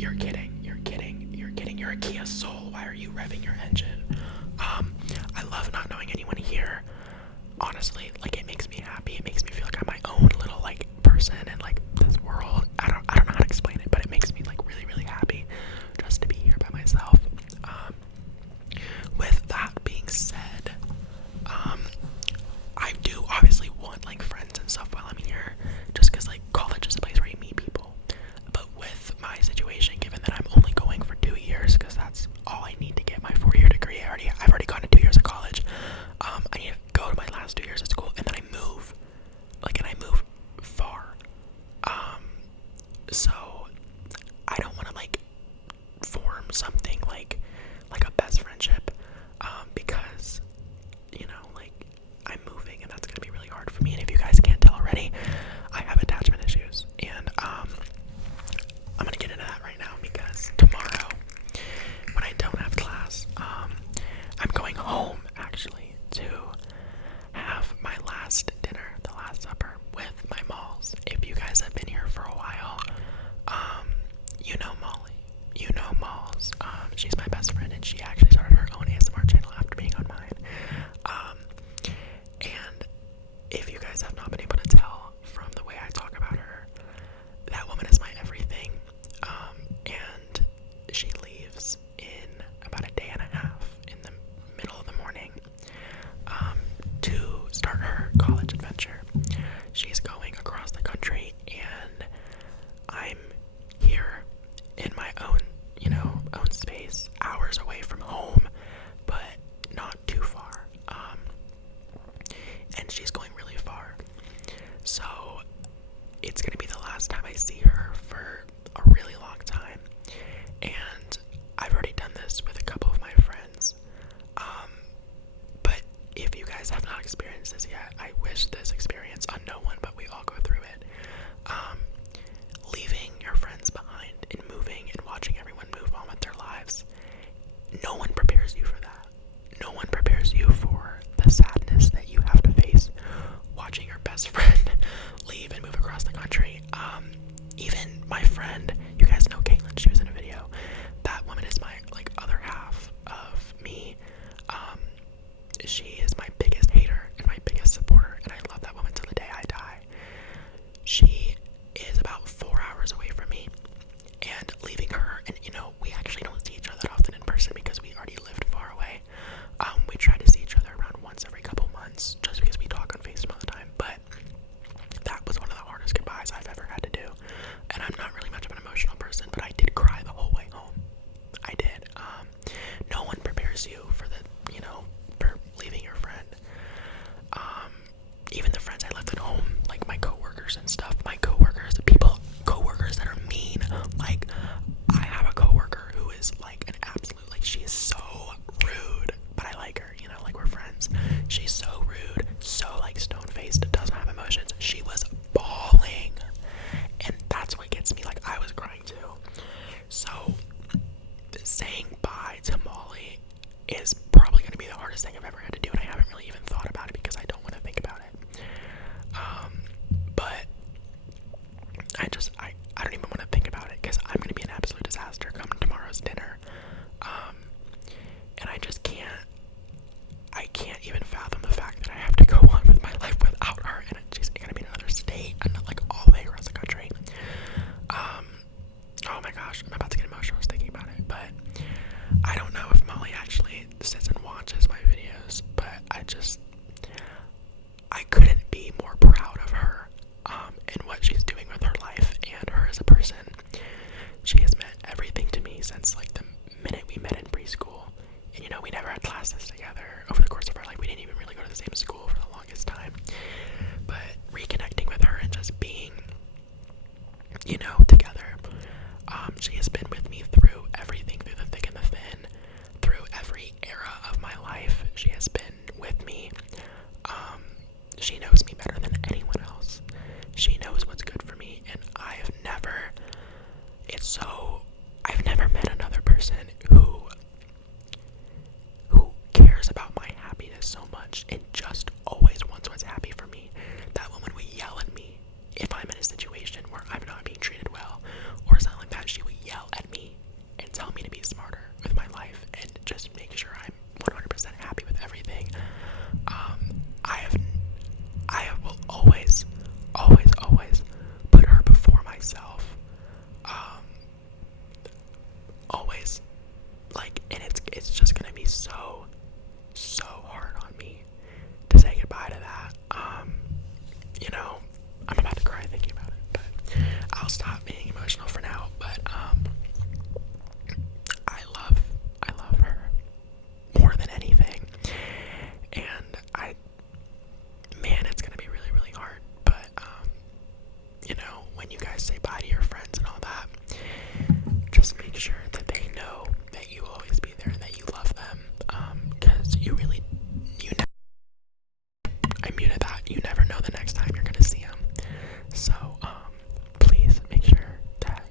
You're kidding. You're a Kia Soul. Why are you revving your engine? I love not knowing anyone here. Honestly, like, it makes me happy. It makes me feel like I'm my own little, like, person in, like, this world. I don't know how to explain it, but it makes me, like, really, really happy just to be here by myself. With that being said, I do obviously want, like, friends and stuff while I'm here, just because, like, college is a place where you meet people. But with my situation, given that I'm only going for 2 years, because that's all I need to get my 4-year degree, I've already gone to 2 years of college. I need to go to my last 2 years of school, and then I move, and I move far. So I don't want to, like, form something like a best friendship, because, you know, like, I'm moving, and that's gonna be really hard for me. And if you guys can't tell already, I have attachment issues, and I'm gonna get into that right now, because tomorrow, when I don't have class, I'm going home actually to have my last dinner, the last supper, with my malls. If you guys have been here for a while, you know Molly. You know Malls. She's my best friend, and she actually started her own ASMR channel after being on mine. And if you guys have not been able to tell from the way I talk about her, that woman is my everything. And she leaves in about a day and a half in the middle of the morning, to start her college adventure. She's going across the country, and I'm here in my own, own space, hours away from home, but not too far. And she's going really far. So it's gonna be the last time I see her for a really long time. And I've already done this with a couple of my friends. But if you guys have not experienced this yet, I wish this experience on no one, but we all go through it. Leaving your friends behind and moving and watching everyone move on with their lives, no one prepares you for that. No one prepares you for the sadness that you have to face watching your best friend leave and move across the country. Even my friend, you guys know Caitlin, she was in a video. That woman is my, like, other half of me. She is my biggest hater and my biggest supporter, and I love that woman till the day I die. She is about 4 hours away from me, and leaving her, and we actually don't see each other that often in person because we already lived far away. We try to see each other around once every couple months just because we talk on FaceTime all the time, but that was one of the hardest goodbyes I've ever had to do. And I'm not really much of an emotional person, but I did cry the whole way home. I did. No one prepares you for for leaving your friend. Even the friends I left at home, like my coworkers and stuff, coworkers that are mean. Like, I have a coworker who is like an absolute, like, she is so rude, but I like her, like, we're friends. She's so rude, so, like, stone-faced, doesn't have emotions. She was bawling, and that's what gets me. Like, I was crying too. So saying bye to Molly is probably going to be the hardest thing I've ever had to do, and I haven't really even thought about it because I don't want to think about it. But I don't even want to think about it because I'm going to be an absolute disaster come tomorrow's dinner. And I can't even fathom the fact that I have to go on with my life without her, and she's going to be in another state and, like, all the way across the country. Oh my gosh, I'm about to get emotional just thinking about it, but I don't know if Molly actually sits and watches my videos, but I couldn't be more proud of her, and what she's doing with her life and her as a person. She has meant everything to me since, like, the minute we met in preschool, and we never had classes together over the course of our life. We didn't even really go to the same school for the longest time, but reconnecting with her and just being, together. She has been with me through everything, through the thick and the thin, through every era of my life. She has been with me. She knows me better than anyone else. She knows what's good for me, and I've never met another person who cares about my happiness so much and just always wants what's happy for me. That woman would yell at me if I'm in a situation where I'm not being treated well or something like that. She would yell at me always. Like, and it's just gonna be so hard on me to say goodbye to that. You know, I'm about to cry thinking about it, but I'll stop being emotional for now. But I love her more than anything, and man, it's gonna be really really hard. But you know, when you guys say bye to your friends and all that, just make sure that they know that you will always be there and that you love them. Because I muted that. You never know the next time you're gonna see them. So, please make sure that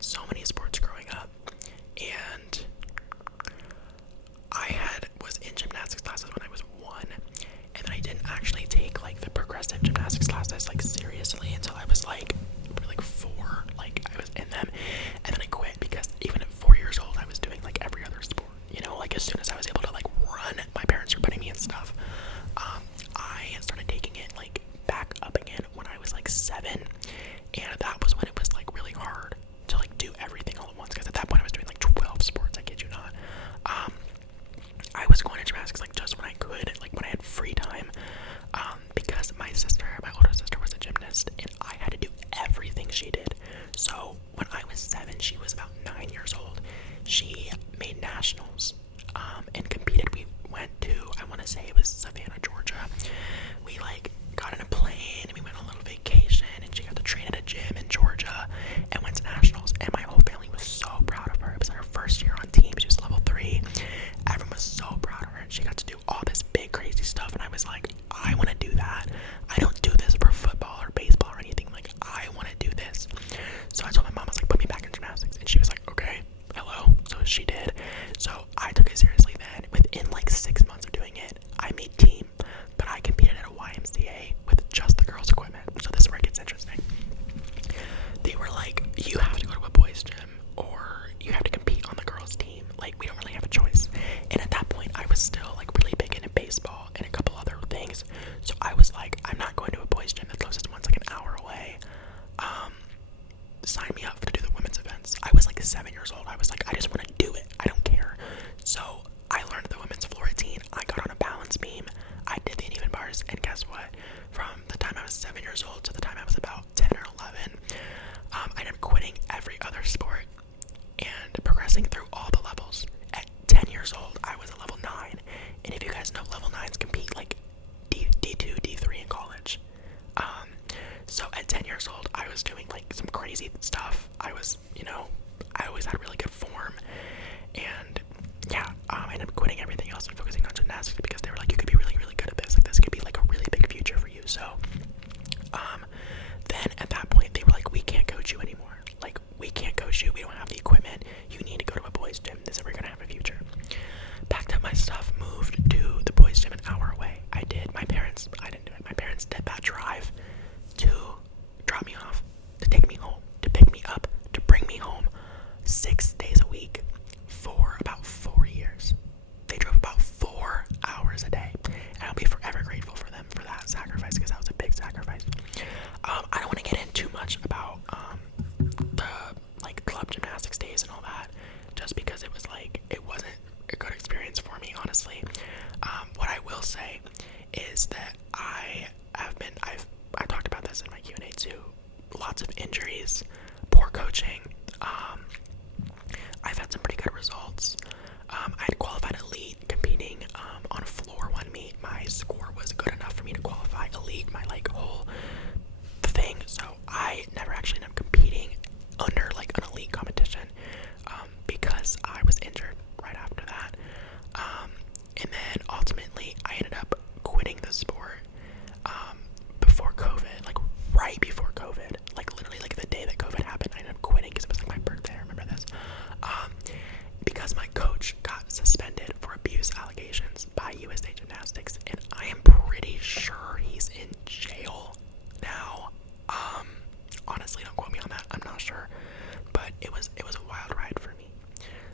played so many sports growing up, and was in gymnastics classes when I was 1, and then I didn't actually take like the progressive gymnastics classes like seriously until I was like 4. Like I was in them, and then I quit because even at 4 years old I was doing like every other sport. You know, like as soon as I was able to like run, my parents were putting me in stuff. I started taking it like back up again when I was like 7, and that was when it was like really hard to like do everything all at once, because at that point I was doing like 12 sports, I kid you not. I was going to gymnastics like just when I could, like when I had free time, because my older sister was a gymnast, and I had to do everything she did. So when I was 7, she was about 9 years old. She made nationals, and competed. We went to, I want to say it was Savannah, Georgia. We like got in a plane and we went on a little vacation, and she got to train at a gym in Georgia and went to nationals, and my whole family was so proud of her. It was her first year on team. She was level 3. Everyone was so proud of her, and she got to do all this big crazy stuff, and I was like, I want to do that. I don't do this for football or baseball or anything. Like, I want to do this. So I told my mom, I was like, put me back in gymnastics, and she was like, okay, hello. So she did. So I took it seriously then. Within like 6 months of doing it, I made team, but I competed at a YMCA with just the girls' equipment. So this is where it gets interesting. They were like, you have to go to a boys' gym, or you have to compete on the girls' team. Like, we don't really have a choice. And at that point, I was still like really big into baseball and a couple other things. So I was like, I'm not going to a boys' gym. The closest one's like an hour away. Sign me up to do the women's events. I was like 7 years old. I was like, I just want to do it. I don't care. So I learned the women's floor routine. I got on a balance beam. I did the uneven bars, and guess what? From the time I was 7 years old to the time I was about 10 or 11, I ended up quitting every other sport and progressing through all the levels. At 10 years old, I was a level 9, and if you guys know, level 9s compete like D2, D3 in college. So at 10 years old, I was doing like some crazy stuff. I was, I always had really good form, and yeah, I ended up quitting everything else and focusing on gymnastics because they were like, you could be really, really good at this. Like, this could be like a really big future for you. So, then at that point, they were like, we can't coach you anymore. Like, we can't coach you. We don't have the equipment. You need to go to a boys' gym. This is where you're gonna have a future. Packed up my stuff, moved to the boys' gym an hour away. I did. I didn't do it. My parents did that drive to drop me off, to take me home, to pick me up, to bring me home 6 days a week for about 4 years. They drove about 4 hours a day, and I'll be forever grateful for them for that sacrifice, because that was a big sacrifice. I don't want to get in too much about the like club gymnastics days and all that, just because it was like, it wasn't a good experience for me, honestly. What I will say is that I talked about this in my Q&A too. Lots of injuries, poor coaching. I've had some pretty good results. I had qualified elite competing on floor 1 meet. My score was good enough for me to qualify elite, my like whole thing. So I never actually ended up competing under like an elite competition because I was injured right after that. And then ultimately I ended up quitting the sport before COVID, like right before COVID, like literally like the day that COVID happened. I ended up quitting because it was like my birthday. I remember this. Because my coach got suspended for abuse allegations by USA Gymnastics, and I am pretty sure he's in jail now. Honestly, don't quote me on that. I'm not sure, but it was a wild ride for me.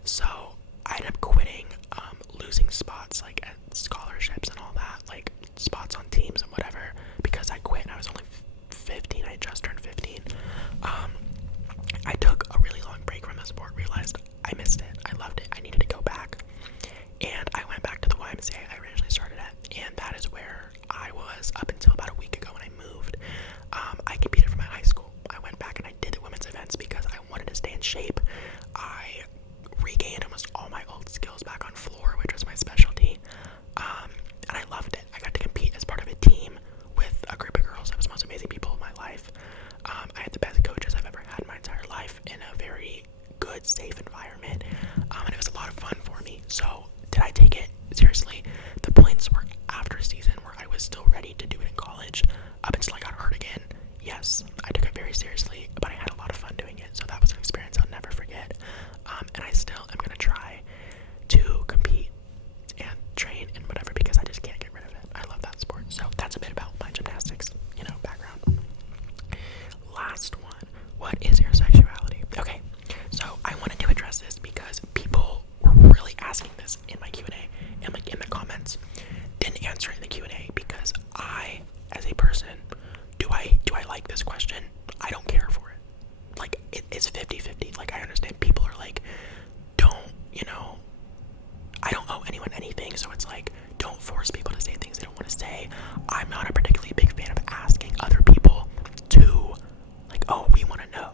So I ended up quitting, losing spots like at scholarships and all that, like spots on teams and whatever, because I quit and I was only 15. I had just turned 15. I took a really long break from the sport, realized I missed it, I loved it, I needed to go back, and I went back to the YMCA I originally started at, and that is where I was up until about a week ago when I moved. I competed for my high school. I went back and I did the women's events because I wanted to stay in shape. I regained almost all my old skills back on floor, which was my specialty, and I loved it. I got to compete as part of a team with a group of girls. That was the most amazing people in my life. I had the best coaches I've ever had in my entire life in a very good, safe environment, and it was a lot of fun for me. So did I take it seriously? The points were after a season where I was still ready to do it in college, up until I got hurt again. Yes, I took it very seriously, but I had a lot of fun doing it, so that was an experience I'll never it's 50-50. Like, I understand people are like, don't, I don't owe anyone anything, so it's like, don't force people to say things they don't want to say. I'm not a particularly big fan of asking other people to, like, oh, we want to know.